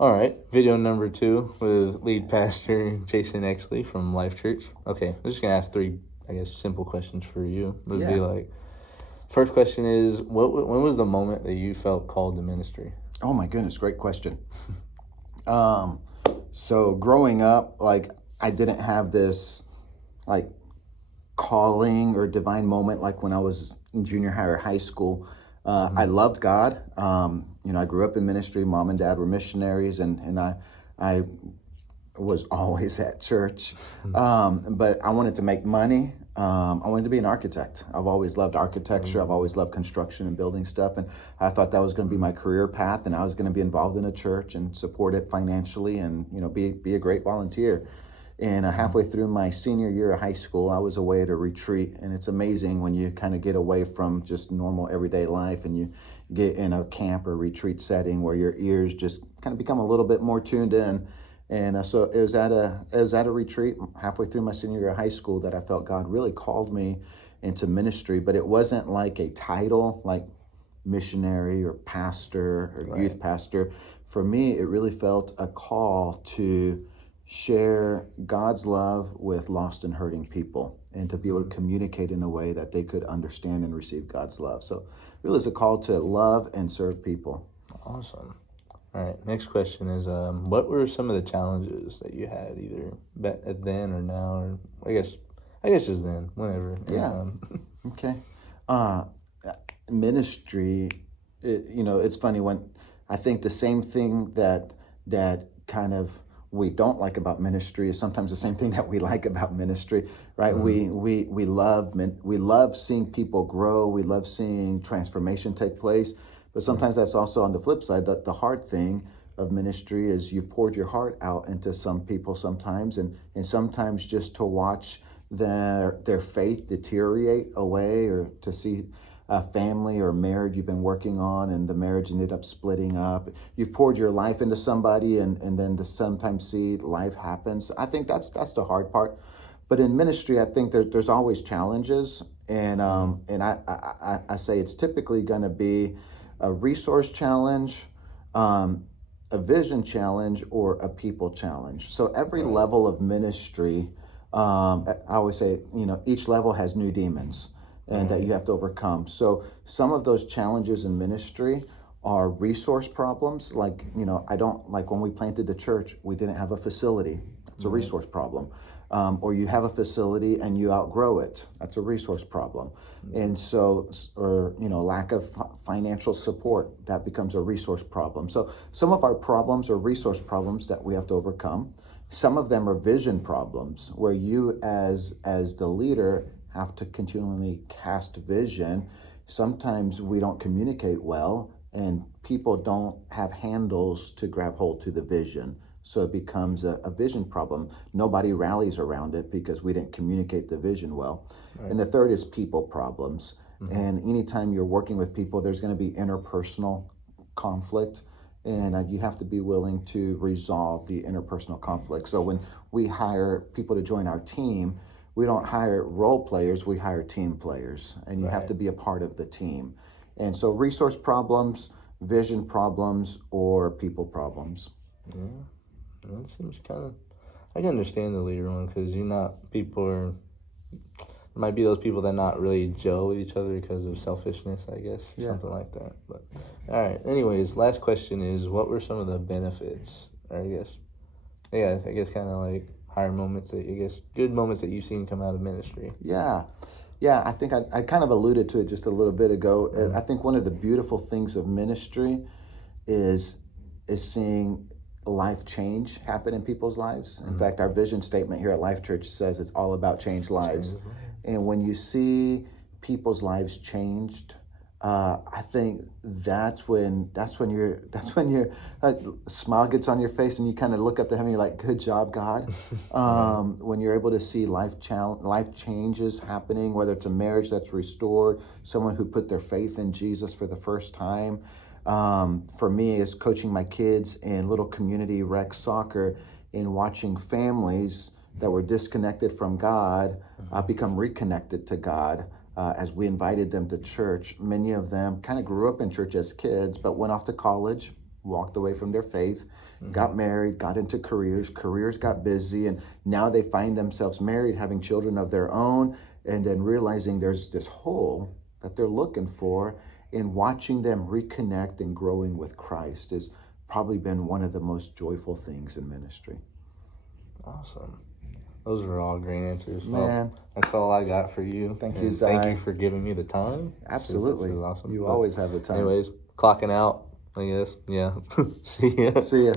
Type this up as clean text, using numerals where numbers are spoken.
All right, video number 2 with lead pastor Jason Exley from Life Church. Okay, I'm just gonna ask 3, I guess, simple questions for you. It would be Yeah. like, first question is, when was the moment that you felt called to ministry? Oh my goodness, great question. Um, so growing up, like I didn't have this like calling or divine moment like when I was in junior high or high school. I loved God. I grew up in ministry. Mom and dad were missionaries, and I was always at church. But I wanted to make money. I wanted to be an architect. I've always loved architecture. I've always loved construction and building stuff. And I thought that was going to be my career path. And I was going to be involved in a church and support it financially and, be a great volunteer. And halfway through my senior year of high school, I was away at a retreat. And it's amazing when you kind of get away from just normal everyday life and you get in a camp or retreat setting where your ears just kind of become a little bit more tuned in. And so it was at a retreat halfway through my senior year of high school that I felt God really called me into ministry. But it wasn't like a title like missionary or pastor or youth pastor. For me, it really felt a call to share God's love with lost and hurting people and to be able to communicate in a way that they could understand and receive God's love. So really it's a call to love and serve people. Awesome. All right, next question is, what were some of the challenges that you had either then or now, or I guess just then, whenever. Yeah. Okay. Uh, Ministry, it's funny when I think the same thing that kind of we don't like about ministry is sometimes the same thing that we like about ministry, right? We love seeing people grow. We love seeing transformation take place. But sometimes that's also on the flip side. The hard thing of ministry is you've poured your heart out into some people sometimes, and sometimes just to watch their faith deteriorate away, or to see a family or marriage you've been working on and the marriage ended up splitting up. You've poured your life into somebody and then to sometimes see life happens. I think that's the hard part. But in ministry, I think there's always challenges, and I say it's typically going to be a resource challenge, a vision challenge, or a people challenge. So every level of ministry, I always say, each level has new demons and that you have to overcome. So some of those challenges in ministry are resource problems. Like, I don't like when we planted the church, we didn't have a facility. It's a resource problem. Or you have a facility and you outgrow it. That's a resource problem. And so, or, lack of financial support, that becomes a resource problem. So some of our problems are resource problems that we have to overcome. Some of them are vision problems where you as the leader have to continually cast vision. Sometimes we don't communicate well and people don't have handles to grab hold to the vision. So it becomes a vision problem. Nobody rallies around it because we didn't communicate the vision well. And the third is people problems. And anytime you're working with people, there's going to be interpersonal conflict. And you have to be willing to resolve the interpersonal conflict. So when we hire people to join our team, we don't hire role players, we hire team players. And you have to be a part of the team. And so resource problems, vision problems, or people problems. Yeah, that seems kind of, I can understand the leader one because there might be those people that not really gel with each other because of selfishness, I guess, something like that. But all right, anyways, last question is, what were some of the benefits, or I guess kind of like higher moments good moments that you've seen come out of ministry? Yeah, I think I kind of alluded to it just a little bit ago. I think one of the beautiful things of ministry is seeing life change happen in people's lives. In fact, our vision statement here at Life Church says it's all about changed lives. And when you see people's lives changed, I think that's when your smile gets on your face and you kind of look up to him and you're like, good job, God. When you're able to see life changes happening, whether it's a marriage that's restored, someone who put their faith in Jesus for the first time. For me, is coaching my kids in little community rec soccer and watching families that were disconnected from God become reconnected to God. As we invited them to church, many of them kind of grew up in church as kids, but went off to college, walked away from their faith, got married, got into careers got busy, and now they find themselves married, having children of their own, and then realizing there's this hole that they're looking for. In watching them reconnect and growing with Christ has probably been one of the most joyful things in ministry. Awesome. Those were all great answers. Man. Well, that's all I got for you. Thank you, Thank Zai. you for giving me the time. Absolutely. This is awesome. You always have the time. Anyways, clocking out, I guess. Yeah. See ya. See ya.